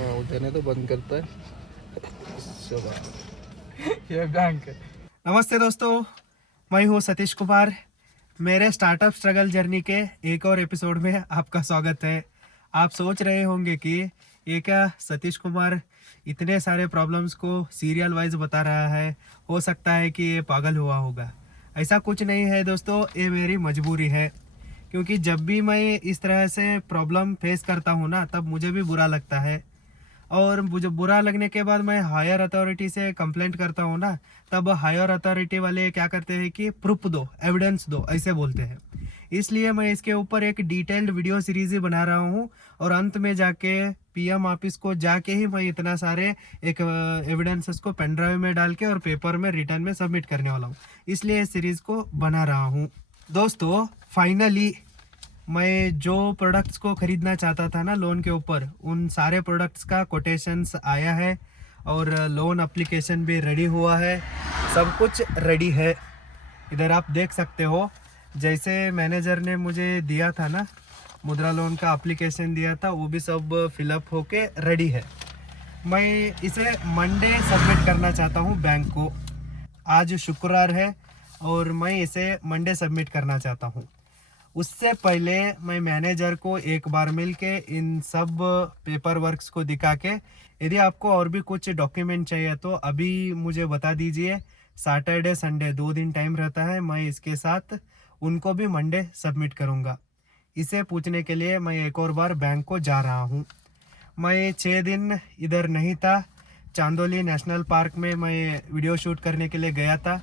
वो जाने तो बंद करता है। ये बैंक। नमस्ते दोस्तों, मैं हूँ सतीश कुमार। मेरे स्टार्टअप स्ट्रगल जर्नी के एक और एपिसोड में आपका स्वागत है। आप सोच रहे होंगे कि ये क्या सतीश कुमार इतने सारे प्रॉब्लम्स को सीरियल वाइज बता रहा है, हो सकता है कि ये पागल हुआ होगा। ऐसा कुछ नहीं है दोस्तों, ये मेरी मजबूरी है। क्योंकि जब भी मैं इस तरह से प्रॉब्लम फेस करता हूँ ना, तब मुझे भी बुरा लगता है। और मुझे बुरा लगने के बाद मैं हायर अथॉरिटी से कंप्लेंट करता हूँ ना, तब हायर अथॉरिटी वाले क्या करते हैं कि प्रूफ दो, एविडेंस दो, ऐसे बोलते हैं। इसलिए मैं इसके ऊपर एक डिटेल्ड वीडियो सीरीज ही बना रहा हूँ और अंत में जाके पीएम ऑफिस को जाके ही मैं इतना सारे एक एविडेंसेस को पेन ड्राइव में डाल के और पेपर में रिटर्न में सबमिट करने वाला हूँ। इसलिए इस सीरीज को बना रहा हूँ। दोस्तों फाइनली मैं जो प्रोडक्ट्स को ख़रीदना चाहता था ना लोन के ऊपर, उन सारे प्रोडक्ट्स का कोटेशंस आया है और लोन एप्लीकेशन भी रेडी हुआ है। सब कुछ रेडी है। इधर आप देख सकते हो, जैसे मैनेजर ने मुझे दिया था ना मुद्रा लोन का एप्लीकेशन दिया था, वो भी सब फिलअप होके रेडी है। मैं इसे मंडे सबमिट करना चाहता हूँ बैंक को। आज शुक्रवार है और मैं इसे मंडे सबमिट करना चाहता हूँ। उससे पहले मैं मैनेजर को एक बार मिल के इन सब पेपर वर्क्स को दिखा के, यदि आपको और भी कुछ डॉक्यूमेंट चाहिए तो अभी मुझे बता दीजिए। सैटरडे संडे 2 दिन टाइम रहता है, मैं इसके साथ उनको भी मंडे सबमिट करूँगा। इसे पूछने के लिए मैं एक और बार बैंक को जा रहा हूँ। मैं 6 दिन इधर नहीं था। चांदोली नेशनल पार्क में मैं वीडियो शूट करने के लिए गया था।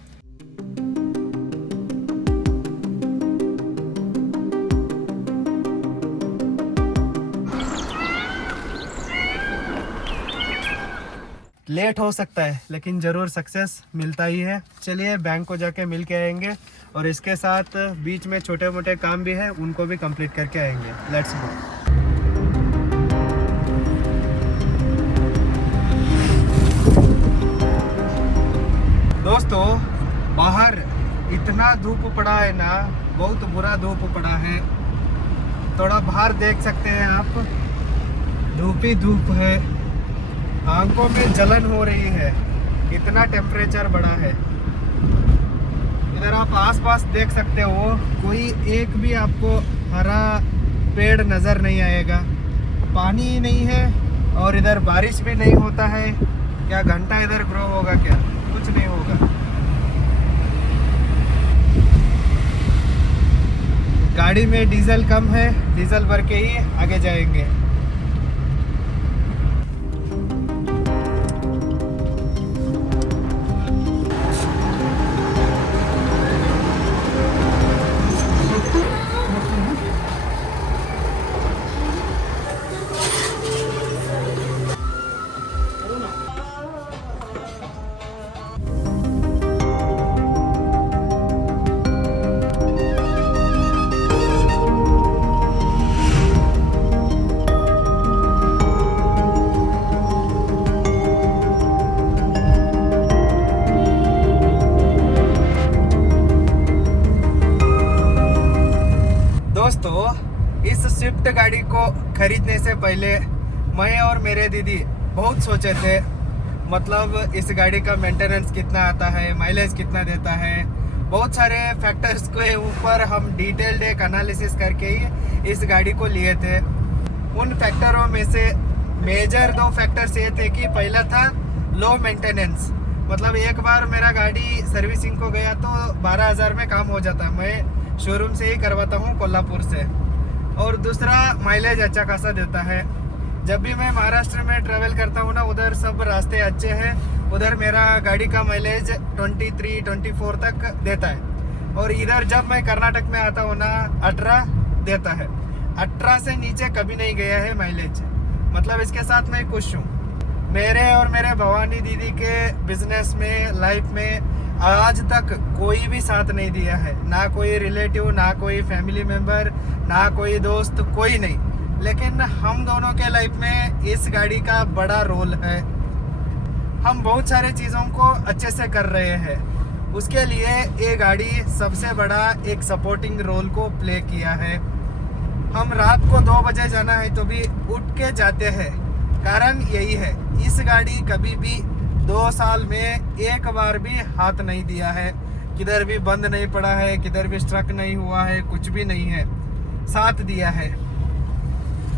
लेट हो सकता है लेकिन ज़रूर सक्सेस मिलता ही है। चलिए बैंक को जाके मिल के आएंगे और इसके साथ बीच में छोटे मोटे काम भी है, उनको भी कंप्लीट करके आएंगे। Let's go. दोस्तों बाहर इतना धूप पड़ा है ना, बहुत बुरा धूप पड़ा है। थोड़ा बाहर देख सकते हैं आप, धूप ही धूप है। आंखों में जलन हो रही है, इतना टेम्परेचर बढ़ा है। इधर आप आसपास देख सकते हो, कोई एक भी आपको हरा पेड़ नज़र नहीं आएगा। पानी ही नहीं है और इधर बारिश भी नहीं होता है। क्या घंटा इधर ग्रो होगा? क्या कुछ नहीं होगा। गाड़ी में डीजल कम है, डीजल भर के ही आगे जाएंगे। दोस्तों इस स्विफ्ट गाड़ी को खरीदने से पहले मैं और मेरे दीदी बहुत सोचे थे, मतलब इस गाड़ी का मेंटेनेंस कितना आता है, माइलेज कितना देता है, बहुत सारे फैक्टर्स के ऊपर हम डिटेल्ड एक एनालिसिस करके ही इस गाड़ी को लिए थे। उन फैक्टरों में से मेजर 2 फैक्टर्स ये थे कि पहला था लो मेंटेनेंस, मतलब एक बार मेरा गाड़ी सर्विसिंग को गया तो 12,000 में काम हो जाता है। मैं शोरूम से ही करवाता हूँ कोल्हापुर से। और दूसरा माइलेज अच्छा खासा देता है। जब भी मैं महाराष्ट्र में ट्रैवल करता हूँ ना, उधर सब रास्ते अच्छे हैं, उधर मेरा गाड़ी का माइलेज 23-24 तक देता है। और इधर जब मैं कर्नाटक में आता हूँ ना, 18 देता है। 18 से नीचे कभी नहीं गया है माइलेज, मतलब इसके साथ मैं खुश हूँ। मेरे और मेरे भवानी दीदी के बिजनेस में, लाइफ में आज तक कोई भी साथ नहीं दिया है, ना कोई रिलेटिव, ना कोई फैमिली मेम्बर, ना कोई दोस्त, कोई नहीं। लेकिन हम दोनों के लाइफ में इस गाड़ी का बड़ा रोल है। हम बहुत सारे चीज़ों को अच्छे से कर रहे हैं, उसके लिए ये गाड़ी सबसे बड़ा एक सपोर्टिंग रोल को प्ले किया है। हम रात को 2 बजे जाना है तो भी उठ के जाते हैं, कारण यही है, इस गाड़ी कभी भी 2 साल में एक बार भी हाथ नहीं दिया है, किधर भी बंद नहीं पड़ा है, किधर भी स्ट्रक नहीं हुआ है, कुछ भी नहीं है, साथ दिया है।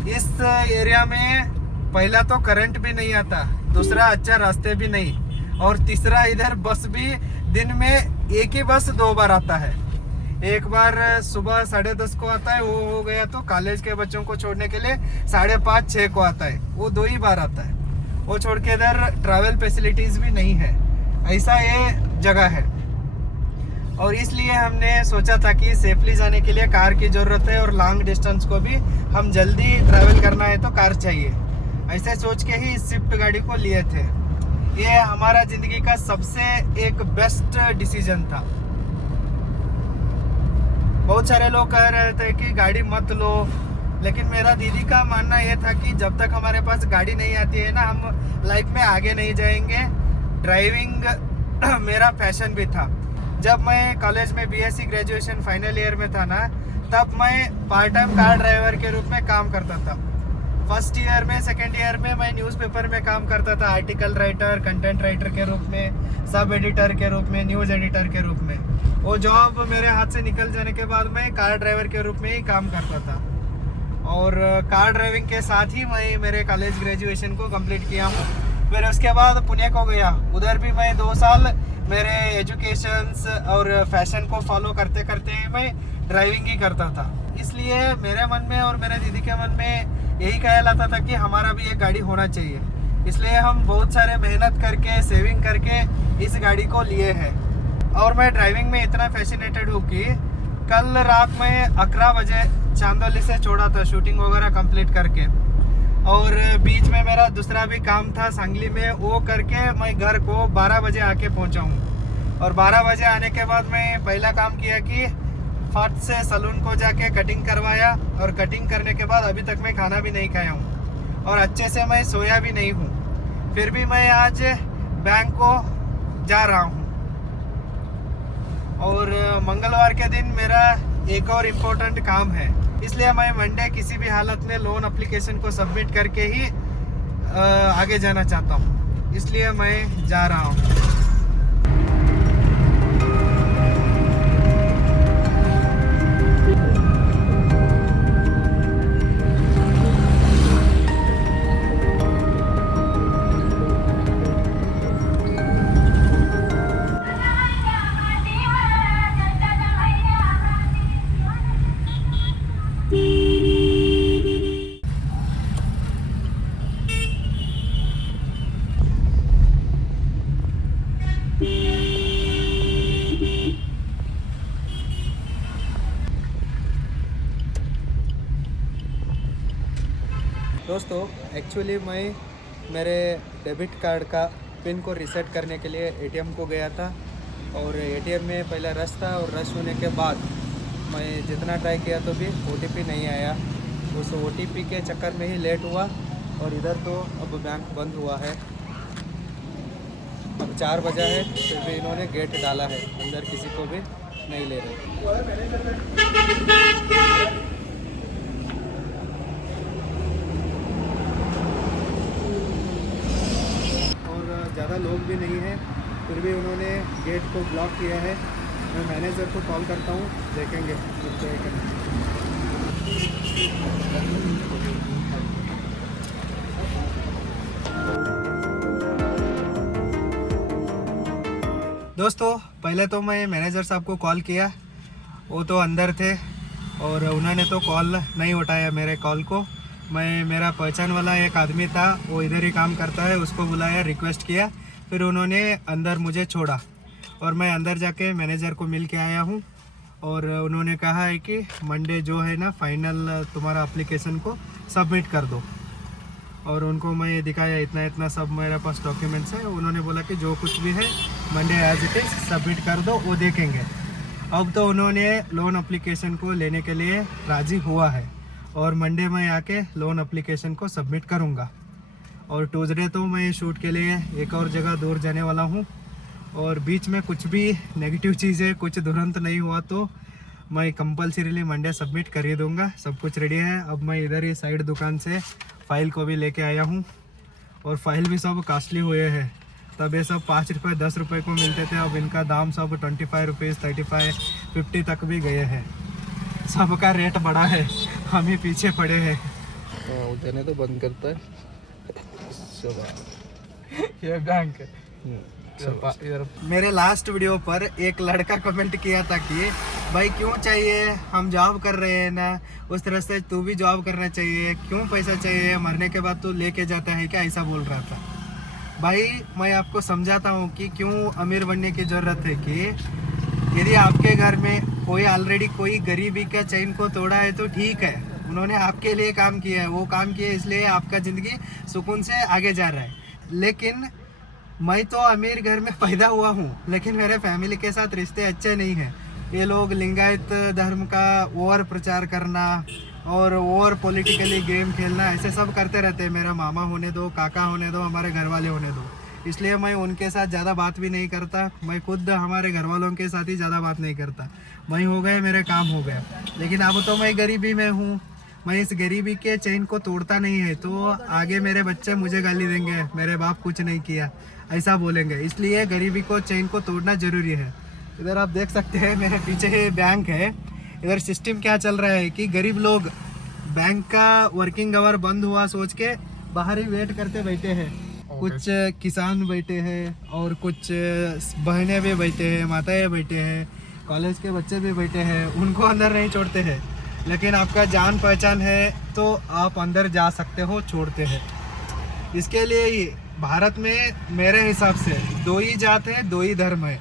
इस एरिया में पहला तो करंट भी नहीं आता, दूसरा अच्छा रास्ते भी नहीं, और तीसरा इधर बस भी दिन में एक ही बस 2 बार आता है। एक बार सुबह 10:30 को आता है, वो हो गया तो कॉलेज के बच्चों को छोड़ने के लिए 5:30-6 को आता है, वो 2 ही बार आता है। वो छोड़ के इधर ट्रैवल फैसिलिटीज़ भी नहीं है, ऐसा ये जगह है। और इसलिए हमने सोचा था कि सेफली जाने के लिए कार की ज़रूरत है, और लॉन्ग डिस्टेंस को भी हम जल्दी ट्रैवल करना है तो कार चाहिए। ऐसे सोच के ही स्विफ्ट गाड़ी को लिए थे। ये हमारा ज़िंदगी का सबसे एक बेस्ट डिसीजन था। बहुत सारे लोग कह रहे थे कि गाड़ी मत लो, लेकिन मेरा दीदी का मानना ये था कि जब तक हमारे पास गाड़ी नहीं आती है ना, हम लाइफ में आगे नहीं जाएंगे। ड्राइविंग मेरा पैशन भी था। जब मैं कॉलेज में बीएससी ग्रेजुएशन फाइनल ईयर में था ना, तब मैं पार्ट टाइम कार ड्राइवर के रूप में काम करता था। फर्स्ट ईयर में, सेकेंड ईयर में मैं न्यूज़पेपर में काम करता था, आर्टिकल राइटर, कंटेंट राइटर के रूप में, सब एडिटर के रूप में, न्यूज़ एडिटर के रूप में। वो जॉब मेरे हाथ से निकल जाने के बाद मैं कार ड्राइवर के रूप में ही काम करता था, और कार ड्राइविंग के साथ ही मैं मेरे कॉलेज ग्रेजुएशन को कंप्लीट किया हूँ। फिर उसके बाद पुणे को गया, उधर भी मैं 2 साल मेरे एजुकेशंस और फैशन को फॉलो करते करते मैं ड्राइविंग ही करता था। इसलिए मेरे मन में और मेरे दीदी के मन में यही ख्याल आता था कि हमारा भी एक गाड़ी होना चाहिए। इसलिए हम बहुत सारे मेहनत करके, सेविंग करके इस गाड़ी को लिए हैं। और मैं ड्राइविंग में इतना फैसिनेटेड हूँ कि कल रात में 11 बजे चांदोली से छोड़ा था शूटिंग वगैरह कंप्लीट करके, और बीच में मेरा दूसरा भी काम था सांगली में, वो करके मैं घर को 12 बजे आके पहुँचा हूँ। और 12 बजे आने के बाद मैं पहला काम किया कि फट से सलून को जाके कटिंग करवाया, और कटिंग करने के बाद अभी तक मैं खाना भी नहीं खाया हूँ, और अच्छे से मैं सोया भी नहीं हूँ। फिर भी मैं आज बैंक को जा रहा हूँ, और मंगलवार के दिन मेरा एक और इम्पोर्टेंट काम है। इसलिए मैं मंडे किसी भी हालत में लोन एप्लीकेशन को सबमिट करके ही आगे जाना चाहता हूँ, इसलिए मैं जा रहा हूँ। दोस्तों, एक्चुअली मैं मेरे डेबिट कार्ड का पिन को रीसेट करने के लिए एटीएम को गया था, और एटीएम में पहला रश था, और रश होने के बाद मैं जितना ट्राई किया तो भी ओटीपी नहीं आया। उस ओटीपी के चक्कर में ही लेट हुआ, और इधर तो अब बैंक बंद हुआ है। अब 4 बजा है, फिर भी इन्होंने गेट डाला है, अंदर किसी को भी नहीं ले रहे। ज़्यादा लोग भी नहीं हैं, फिर भी उन्होंने गेट को ब्लॉक किया है। मैं मैनेजर को कॉल करता हूँ, देखेंगे दोस्तों, पहले तो मैं मैनेजर साहब को कॉल किया, वो तो अंदर थे, और उन्होंने तो कॉल नहीं उठाया मेरे कॉल को। मैं मेरा पहचान वाला एक आदमी था, वो इधर ही काम करता है, उसको बुलाया, रिक्वेस्ट किया, फिर उन्होंने अंदर मुझे छोड़ा, और मैं अंदर जाके मैनेजर को मिल के आया हूँ। और उन्होंने कहा है कि मंडे जो है ना, फाइनल तुम्हारा एप्लीकेशन को सबमिट कर दो। और उनको मैं दिखाया इतना इतना सब मेरे पास डॉक्यूमेंट्स है। उन्होंने बोला कि जो कुछ भी है Monday as it is submit कर दो, वो देखेंगे। अब तो उन्होंने लोन एप्लीकेशन को लेने के लिए राज़ी हुआ है, और मंडे में आके लोन एप्लीकेशन को सबमिट करूँगा। और ट्यूसडे तो मैं शूट के लिए एक और जगह दूर जाने वाला हूँ, और बीच में कुछ भी नेगेटिव चीज़ें, कुछ दुरंत नहीं हुआ तो मैं कंपलसरीली मंडे सबमिट कर ही दूँगा। सब कुछ रेडी है। अब मैं इधर ही साइड दुकान से फ़ाइल को भी लेके आया हूँ, और फाइल भी सब कॉस्टली हुए हैं। तब ये सब 5 रुपये 10 रुपये को मिलते थे, अब इनका दाम सब 25 रुपीज़ 35 50 तक भी गए हैं। सबका रेट बढ़ा है, हम ही पीछे पड़े हैं। उठाने तो बंद करता है। ये बैंक इधर। मेरे लास्ट वीडियो पर एक लड़का कमेंट किया था कि भाई क्यों चाहिए, हम जॉब कर रहे हैं ना, उस तरह से तू भी जॉब करना चाहिए, क्यों पैसा चाहिए, मरने के बाद तू लेके जाता है क्या, ऐसा बोल रहा था। भाई मैं आपको समझाता हूँ कि क्यों अमीर बनने की ज़रूरत है। कि यदि आपके घर में कोई ऑलरेडी कोई गरीबी का चैन को तोड़ा है तो ठीक है, उन्होंने आपके लिए काम किया है, वो काम किया इसलिए आपका ज़िंदगी सुकून से आगे जा रहा है। लेकिन मैं तो अमीर घर में पैदा हुआ हूँ, लेकिन मेरे फैमिली के साथ रिश्ते अच्छे नहीं हैं। ये लोग लिंगायत धर्म का ओवर प्रचार करना और ओवर पॉलिटिकली गेम खेलना ऐसे सब करते रहते हैं। मेरा मामा होने दो, काका होने दो, हमारे घर वाले होने दो, इसलिए मैं उनके साथ ज़्यादा बात भी नहीं करता। मैं खुद हमारे घर वालों के साथ ही ज़्यादा बात नहीं करता। मैं हो गए, मेरे काम हो गया। लेकिन अब तो मैं गरीबी में हूँ, मैं इस गरीबी के चैन को तोड़ता नहीं है तो आगे मेरे बच्चे मुझे गाली देंगे, मेरे बाप कुछ नहीं किया ऐसा बोलेंगे। इसलिए गरीबी को चैन को तोड़ना ज़रूरी है। इधर आप देख सकते हैं मेरे पीछे बैंक है। इधर सिस्टम क्या चल रहा है कि गरीब लोग बैंक का वर्किंग आवर बंद हुआ सोच के बाहर ही वेट करते बैठे हैं। कुछ किसान बैठे हैं और कुछ बहनें भी बैठे हैं, माताएं बैठे हैं, कॉलेज के बच्चे भी बैठे हैं। उनको अंदर नहीं छोड़ते हैं, लेकिन आपका जान पहचान है तो आप अंदर जा सकते हो, छोड़ते हैं। इसके लिए भारत में मेरे हिसाब से 2 ही जात है, 2 ही धर्म है।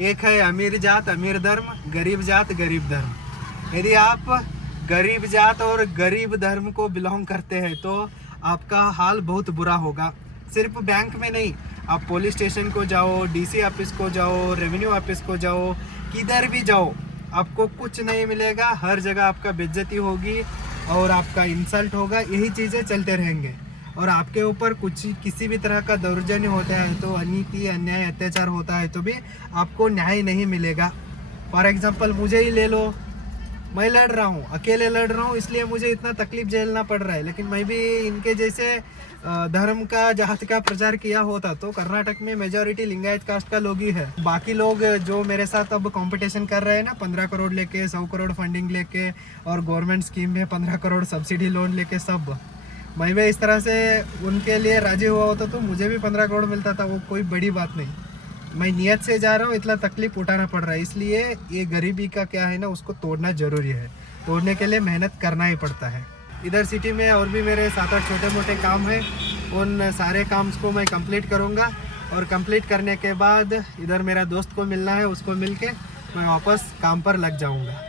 एक है अमीर जात अमीर धर्म, गरीब जात गरीब धर्म। यदि आप गरीब जात और गरीब धर्म को बिलोंग करते हैं तो आपका हाल बहुत बुरा होगा। सिर्फ बैंक में नहीं, आप पुलिस स्टेशन को जाओ, डीसी ऑफिस को जाओ, रेवेन्यू ऑफिस को जाओ, किधर भी जाओ आपको कुछ नहीं मिलेगा। हर जगह आपका बेइज्जती होगी और आपका इंसल्ट होगा, यही चीज़ें चलते रहेंगे। और आपके ऊपर कुछ किसी भी तरह का दौर्जन्य होता है तो अनीति अन्याय अत्याचार होता है तो भी आपको न्याय नहीं मिलेगा। फॉर एग्जांपल मुझे ही ले लो, मैं लड़ रहा हूँ, अकेले लड़ रहा हूँ, इसलिए मुझे इतना तकलीफ झेलना पड़ रहा है। लेकिन मैं भी इनके जैसे धर्म का जात का प्रचार किया होता तो कर्नाटक में मेजॉरिटी लिंगायत कास्ट का लोग ही है। बाकी लोग जो मेरे साथ अब कंपटीशन कर रहे हैं ना, 15 करोड़ लेके, 100 करोड़ फंडिंग लेके और गवर्नमेंट स्कीम में 15 करोड़ सब्सिडी लोन लेके, सब मैं भी इस तरह से उनके लिए राजी हुआ होता तो मुझे भी 15 करोड़ मिलता था। वो कोई बड़ी बात नहीं, मैं नियत से जा रहा हूँ, इतना तकलीफ उठाना पड़ रहा है। इसलिए ये गरीबी का क्या है ना, उसको तोड़ना ज़रूरी है। तोड़ने के लिए मेहनत करना ही पड़ता है। इधर सिटी में और भी मेरे 7-8 छोटे मोटे काम हैं, उन सारे काम को मैं कंप्लीट करूँगा। और कंप्लीट करने के बाद इधर मेरा दोस्त को मिलना है, उसको मिल के मैं वापस काम पर लग जाऊँगा।